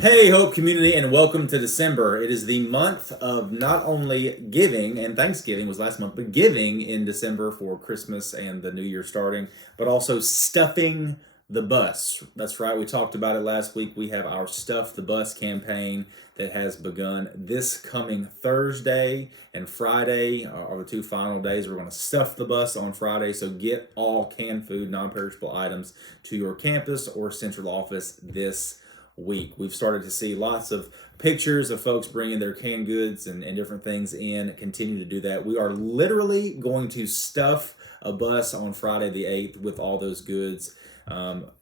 Hey, Hope community, and welcome to December. It is the month of not only giving, and Thanksgiving was last month, but giving in December for Christmas and the New Year starting, but also stuffing the bus. That's right, we talked about it last week. We have our Stuff the Bus campaign that has begun this coming Thursday and Friday are the two final days. We're going to stuff the bus on Friday, so get all canned food, non-perishable items to your campus or central office this week. We've started to see lots of pictures of folks bringing their canned goods and different things in. Continue to do that. We are literally going to stuff a bus on Friday the 8th with all those goods,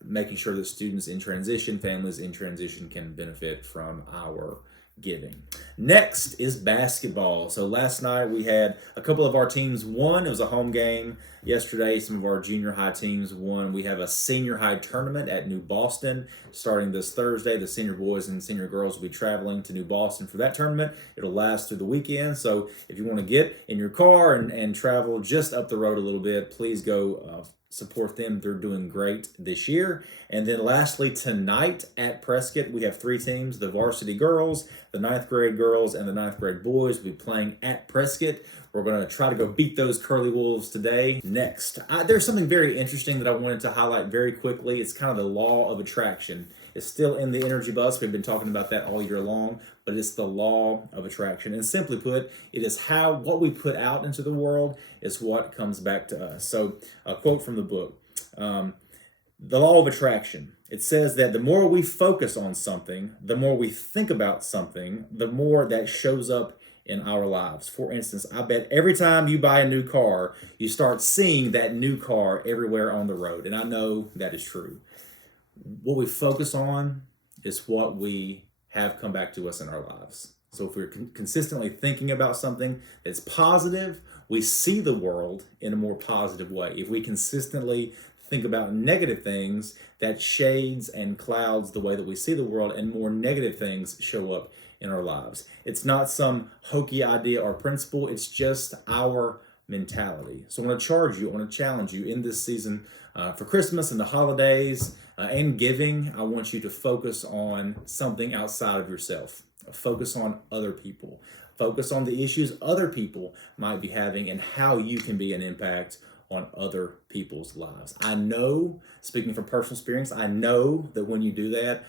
making sure that students in transition, families in transition can benefit from our giving. Next is basketball. So last night we had a couple of our teams won. It was a home game. Yesterday, some of our junior high teams won. We have a senior high tournament at New Boston starting this Thursday. The senior boys and senior girls will be traveling to New Boston for that tournament. It'll last through the weekend. So if you want to get in your car and travel just up the road a little bit, please go support them. They're doing great this year. And then lastly, tonight at Prescott, we have three teams. The varsity girls, the ninth grade girls, and the ninth grade boys will be playing at Prescott. We're going to try to go beat those Curly Wolves today. Next, there's something very interesting that I wanted to highlight very quickly. It's kind of the law of attraction. It's still in the energy bus. We've been talking about that all year long, but it's the law of attraction. And simply put, it is how what we put out into the world is what comes back to us. So a quote from the book, the law of attraction. It says that the more we focus on something, the more we think about something, the more that shows up in our lives. For instance, I bet every time you buy a new car, you start seeing that new car everywhere on the road. And I know that is true. What we focus on is what we have come back to us in our lives. So if we're consistently thinking about something that's positive, we see the world in a more positive way. If we consistently think about negative things, that shades and clouds the way that we see the world, and more negative things show up in our lives. It's not some hokey idea or principle, it's just our mentality. So I want to charge you, I want to challenge you in this season for Christmas and the holidays and giving. I want you to focus on something outside of yourself. Focus on other people. Focus on the issues other people might be having and how you can be an impact on other people's lives. I know, speaking from personal experience, I know that when you do that,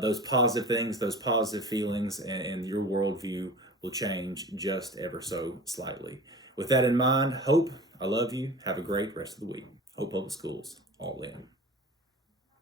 those positive things, those positive feelings, and your worldview will change just ever so slightly. With that in mind, Hope, I love you. Have a great rest of the week. Hope Public Schools, all in.